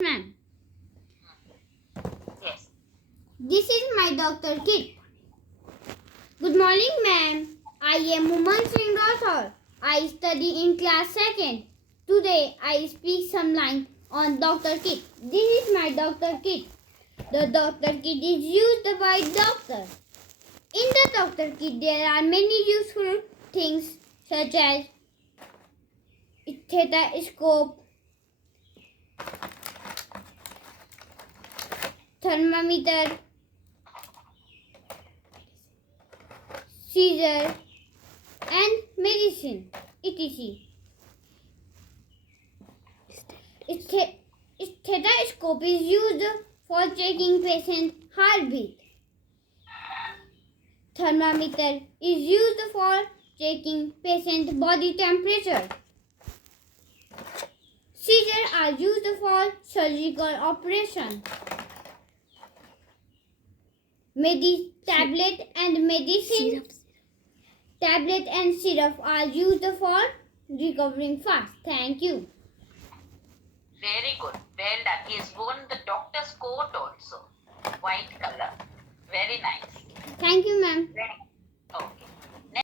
Ma'am, Yes. this is my doctor kit. Good morning, ma'am. I am Umang Singh Rathour. I study in class 2nd. Today, I speak some line on doctor kit. This is my doctor kit. The doctor kit is used by doctor. In the doctor kit, there are many useful things such as stethoscope, thermometer, scissor, and medicine, etc. Stethoscope is used for checking patient heartbeat. Thermometer is used for checking patient body temperature. Scissors are used for surgical operation. Tablet and syrup are used for recovering fast. Thank you. Very good. Well done. He has worn the doctor's coat also. White color. Very nice. Thank you, ma'am. Very